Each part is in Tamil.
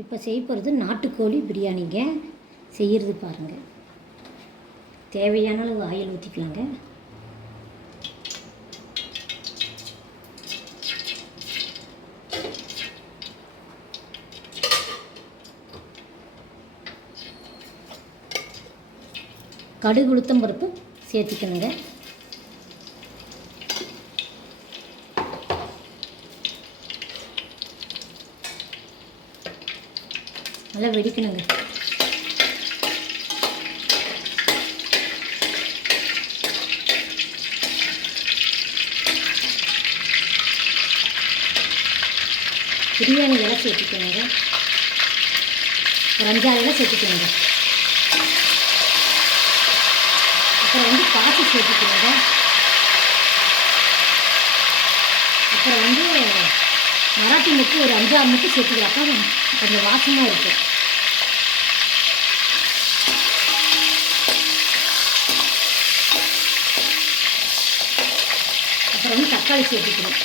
இப்போ செய்ய போகிறது நாட்டுக்கோழி பிரியாணிங்க. செய்கிறது பாருங்கள். தேவையான அளவு ஆயில் ஊற்றிக்கலாங்க. கடுகு உளுத்தம் பருப்பு சேர்த்திக்கணுங்க. நல்லா வெடிக்கணுங்க. பிரியாணி இலை சேர்த்துக்கணுங்க. ஒரு 5-6 இலை சேர்த்துக்கணுங்க. அப்புறம் காஃபி சேர்த்துக்கணுங்க. அப்புறம் மராட்டி முட்டு ஒரு 5-6 முட்டு சேர்த்துக்கிறப்ப கொஞ்சம் வாசமாக இருக்கும். அப்புறம் தக்காளி சேர்த்துக்கணும்.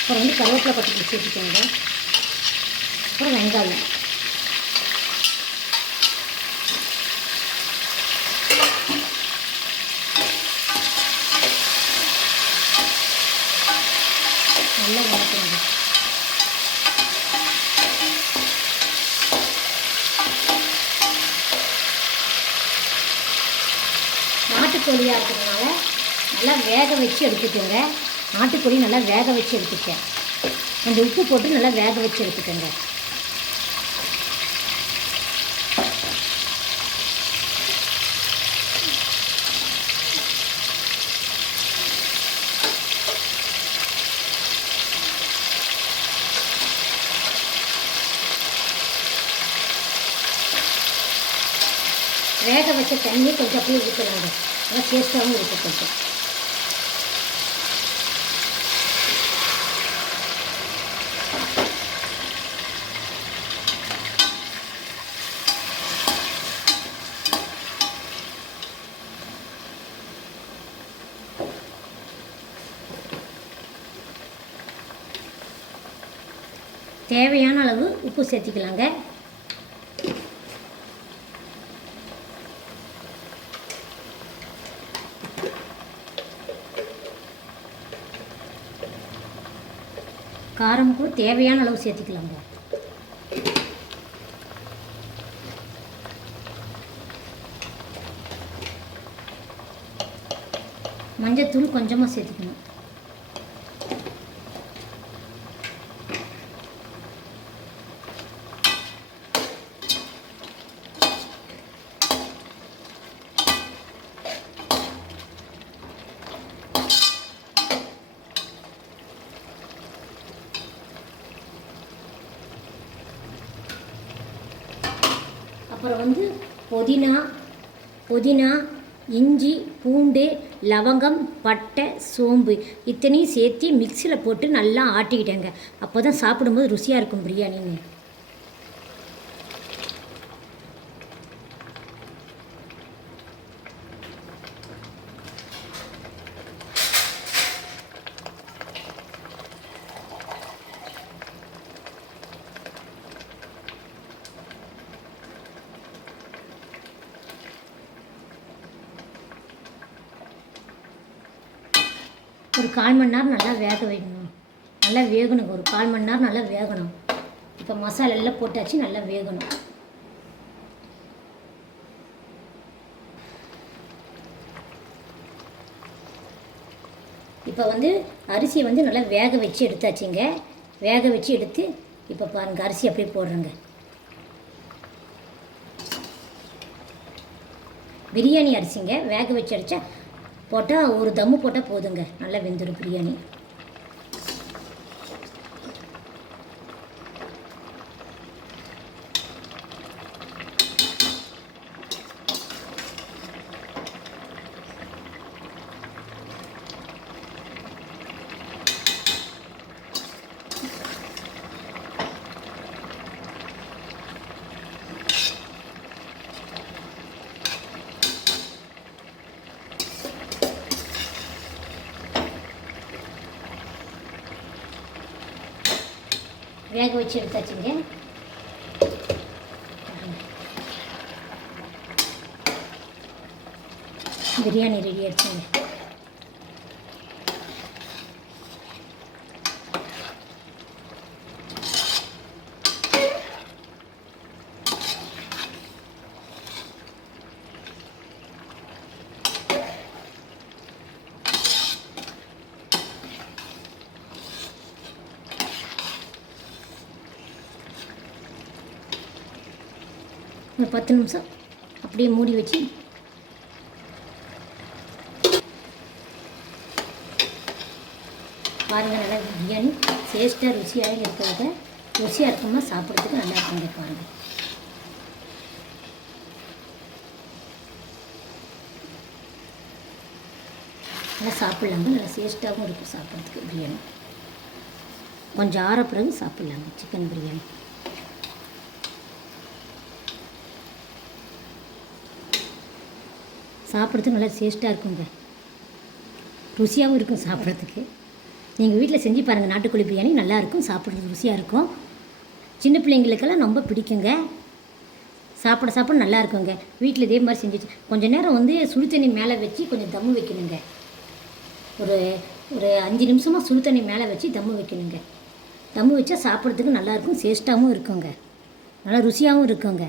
அப்புறம் கருவேப்பிலை கொத்தமல்லி சேர்த்துக்கோங்க. அப்புறம் வெங்காயம், நல்லா வதக்கணும். நாட்டுக்கோழியாக இருக்கிறதுனால நல்லா வேக வச்சு எடுத்துக்கோங்க. நாட்டுக்கோழி நல்லா வேக வச்சு எடுத்துக்கேன். கொஞ்சம் உப்பு போட்டு நல்லா வேக வச்சு எடுத்துக்கோங்க. வேக வச்ச தண்ணி கொஞ்சம் அப்படியே ஊற்றலாங்க. நல்லா டேஸ்ட்டாகவும் இருக்கும். கொஞ்சம் தேவையான அளவு உப்பு சேர்த்திக்கலாங்க. காரமுக்கு தேவையான அளவு சேர்த்திக்கலாங்க. மஞ்சத்தூள் கொஞ்சமாக சேர்த்துக்கணும். அப்புறம் புதினா, இஞ்சி, பூண்டு, லவங்கம், பட்டை, சோம்பு இத்தனையும் சேர்த்து மிக்சியில் போட்டு நல்லா ஆட்டிக்கிட்டேங்க. அப்போ தான் சாப்பிடும்போது ருசியாக இருக்கும் பிரியாணின்னு. ஒரு 1/4 மணி நேரம் நல்லா வேக வைக்கணும். நல்லா வேகணும். ஒரு 1/4 மணி நேரம் நல்லா வேகணும். இப்போ மசாலா எல்லாம் போட்டாச்சு, நல்லா வேகணும். இப்போ அரிசியை நல்லா வேக வச்சு எடுத்தாச்சுங்க. வேக வச்சு எடுத்து இப்போ பாருங்கள், அரிசி அப்படியே போடுறேங்க. பிரியாணி அரிசிங்க. வேக வச்சு அடித்தா போட்டால் ஒரு தம்மு போட்டால் போதுங்க. நல்லா வெந்துடும் பிரியாணி. வேக வச்சு எடுத்தாச்சுங்க. பிரியாணி ரெடி ஆயிடுச்சுங்க. ஒரு 10 நிமிஷம் அப்படியே மூடி வச்சு பாருங்கள். நல்லா பிரியாணி டேஸ்ட்டாக ருசியாக இருக்கிறத ருசியாக இருக்குமா சாப்பிட்றதுக்கு நல்லா இருக்குங்க. பாருங்கள், நல்லா சாப்பிட்லாங்க. நல்லா டேஸ்ட்டாகவும் இருக்கும் சாப்பிட்றதுக்கு பிரியாணி. கொஞ்சம் ஆற பிறகு சாப்பிட்லாங்க சிக்கன் பிரியாணி. சாப்பிட்றதுக்கு நல்லா டேஸ்ட்டாக இருக்குங்க, ருசியாகவும் இருக்கும் சாப்பிட்றதுக்கு. நீங்கள் வீட்டில் செஞ்சு பாருங்கள். நாட்டுக்கோழி பிரியாணி நல்லாயிருக்கும், சாப்பிட்றதுக்கு ருசியாக இருக்கும். சின்ன பிள்ளைங்களுக்கெல்லாம் ரொம்ப பிடிக்குங்க. சாப்பிட சாப்பிட நல்லா இருக்குங்க. வீட்டில் இதே மாதிரி செஞ்சு கொஞ்சம் நேரம் வந்து சுடு தண்ணி மேலே வச்சு கொஞ்சம் தம்மு வைக்கணுங்க. ஒரு ஒரு 5 நிமிஷமாக சுடு தண்ணி மேலே வச்சு தம்மு வைக்கணுங்க. தம்மு வச்சா சாப்பிட்றதுக்கு நல்லாயிருக்கும், டேஸ்ட்டாகவும் இருக்குங்க, நல்லா ருசியாகவும் இருக்குங்க.